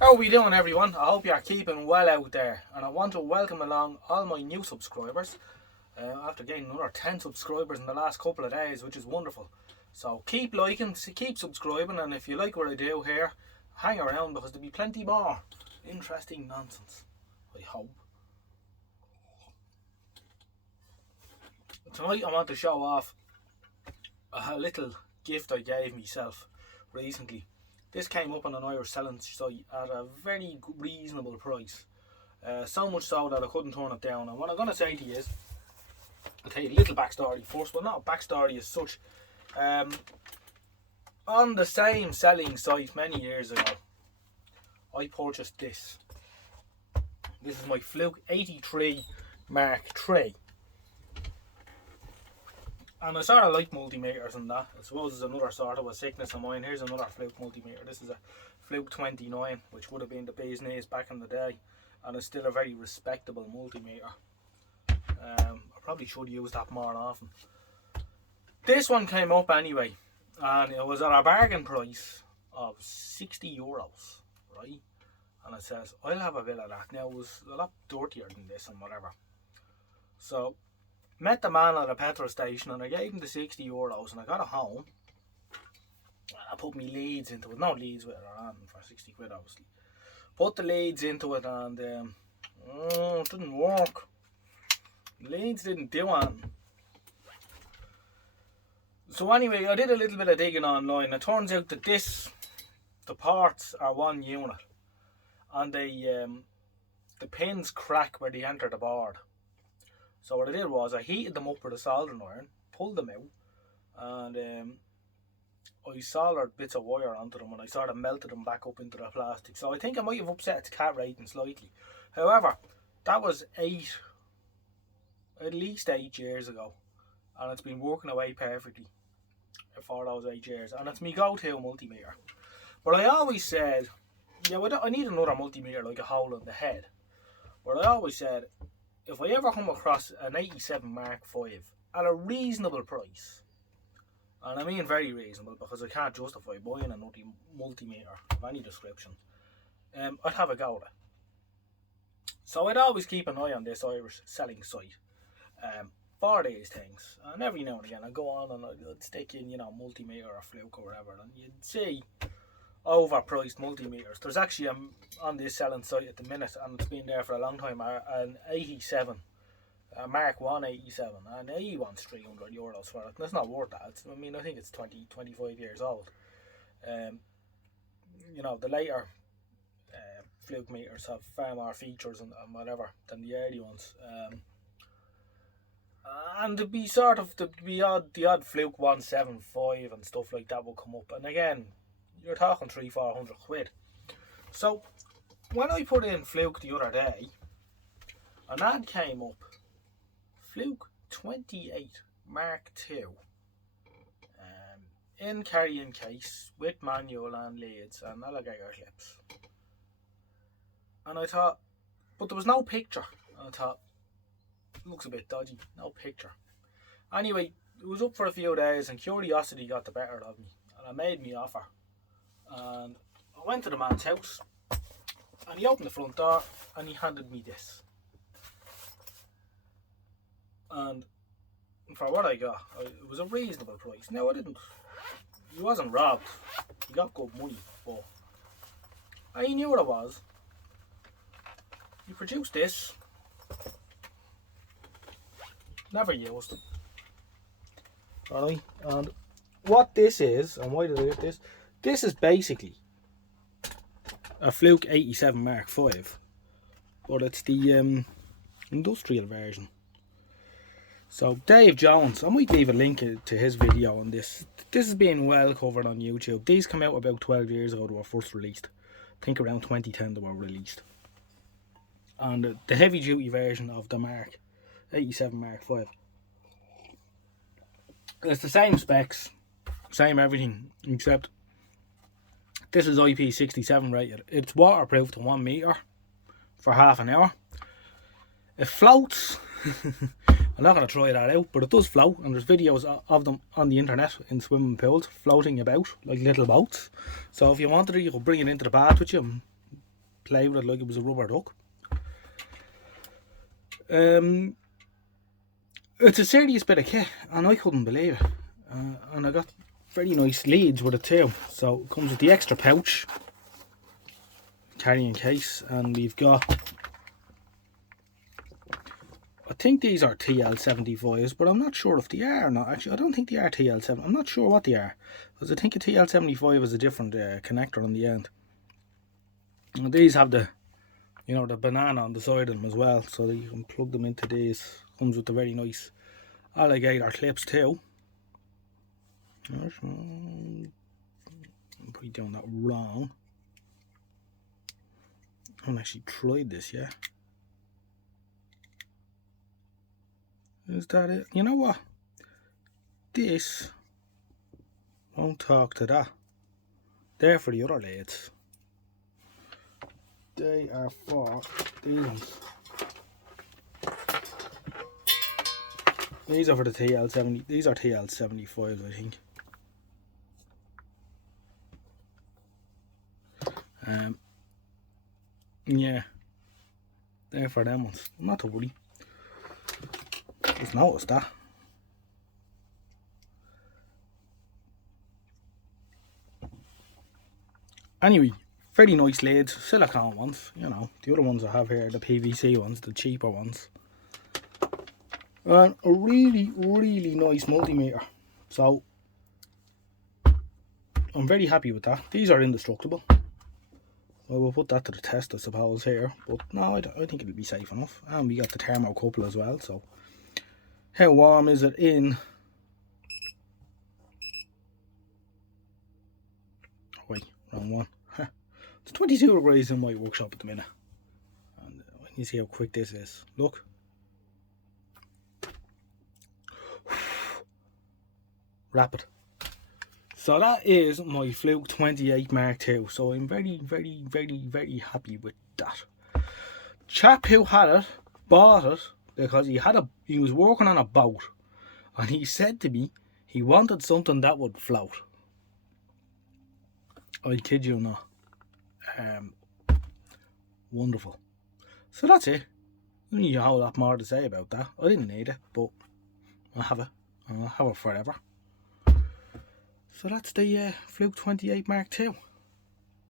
How are we doing, everyone? I hope you are keeping well out there, and I want to welcome along all my new subscribers after getting another 10 subscribers in the last couple of days, which is wonderful. So keep liking, keep subscribing, and if you like what I do here, hang around because there'll be plenty more interesting nonsense, I hope. Tonight I want to show off a little gift I gave myself recently. This came up on an Irish selling site at a very reasonable price. So much so that I couldn't turn it down. And what I'm going to say to you is, I'll tell you a little backstory first. Well, not a backstory as such. On the same selling site many years ago, I purchased this. This is my Fluke 83 Mark III. And I sort of like multimeters and that. I suppose it's another sort of a sickness of mine. Here's another Fluke multimeter. This is a Fluke 29, which would have been the bee's knees back in the day. And it's still a very respectable multimeter. I probably should use that more often. This one came up anyway. And it was at a bargain price of €60, right? And it says, I'll have a bit of that. Now, it was a lot dirtier than this and whatever. So, met the man at a petrol station and I gave him the €60 and I got it home. I put my leads into it. No leads with it on for 60 quid, obviously. Put the leads into it and it didn't work. The leads didn't do anything. So anyway, I did a little bit of digging online. It turns out that the parts are one unit. And the pins crack where they enter the board. So what I did was I heated them up with a soldering iron, pulled them out, and I soldered bits of wire onto them and I sort of melted them back up into the plastic. So I think I might have upset its cat rating slightly. However, that was at least 8 years ago, and it's been working away perfectly for those 8 years, and it's my go-to multimeter. But I always said, yeah, I need another multimeter like a hole in the head. But I always said, if I ever come across an 87 Mark V at a reasonable price, and I mean very reasonable because I can't justify buying a multimeter of any description, I'd have a go at it. So I'd always keep an eye on this Irish selling site for these things. And every now and again I'd go on and I'd stick in, multimeter or Fluke or whatever, and you'd see overpriced multimeters. There's actually on this selling site at the minute, and it's been there for a long time, an 87, a Mark 1 87, and he wants €300 for it. And it's not worth that. I think it's 25 years old. The later Fluke meters have far more features and whatever than the early ones. And to be the odd Fluke 175 and stuff like that will come up. And again, you're talking 300-400 quid. So when I put in Fluke the other day, an ad came up, Fluke 28 Mark II, in carrying case with manual and leads and alligator clips. And I thought, but there was no picture. And I thought, looks a bit dodgy, no picture. Anyway, it was up for a few days and curiosity got the better of me, and I made me offer. And I went to the man's house and he opened the front door and he handed me this. And for what I got, it was a reasonable price. Now he wasn't robbed, he got good money, but I knew what it was. He produced this, never used it. Alright, and what this is, and why did I get this? This is basically a Fluke 87 Mark V, but it's the industrial version. So Dave Jones, I might leave a link to his video on this. This is being well covered on YouTube. These came out about 12 years ago. They were first released. I think around 2010 they were released. And the heavy duty version of the Mark 87 Mark V. It's the same specs, same everything, except this is IP67 rated. It's waterproof to 1 metre for half an hour. It floats. I'm not going to try that out, but it does float, and there's videos of them on the internet in swimming pools floating about like little boats. So if you wanted it, you could bring it into the bath with you and play with it like it was a rubber duck. It's a serious bit of kit, and I couldn't believe it. And I got very nice leads with it too. So it comes with the extra pouch, carrying case, and we've got, I think these are TL75s, but I'm not sure if they are or not. Actually, I don't think they are TL7. I'm not sure what they are, because I think a TL75 is a different connector on the end. And these have the, you know, the banana on the side of them as well, so that you can plug them into these. Comes with the very nice alligator clips too. I'm probably doing that wrong. I haven't actually tried this yet. Is that it? You know what? This won't talk to that. They're for the other leads. They are for these ones. These are for the TL70. These are TL75s, I think. Yeah, they're for them ones. Not to worry. Just noticed that. Anyway, very nice lids, silicone ones. You know, the other ones I have here, the PVC ones, the cheaper ones. And a really, really nice multimeter. So I'm very happy with that. These are indestructible. I will put that to the test, I suppose, here. But no, I think it'll be safe enough. And we got the thermocouple as well. So how warm is it in? Wait, wrong one. It's 22 degrees in my workshop at the minute. And you see how quick this is. Look. Rapid. So that is my Fluke 28 Mark II. So I'm very, very, very, very happy with that. Chap who had it bought it because he was working on a boat, and he said to me he wanted something that would float. I kid you not. Wonderful. So that's it. I don't need a whole lot more to say about that. I didn't need it, but I have it. I'll have it forever. So that's the Fluke 28 Mark II.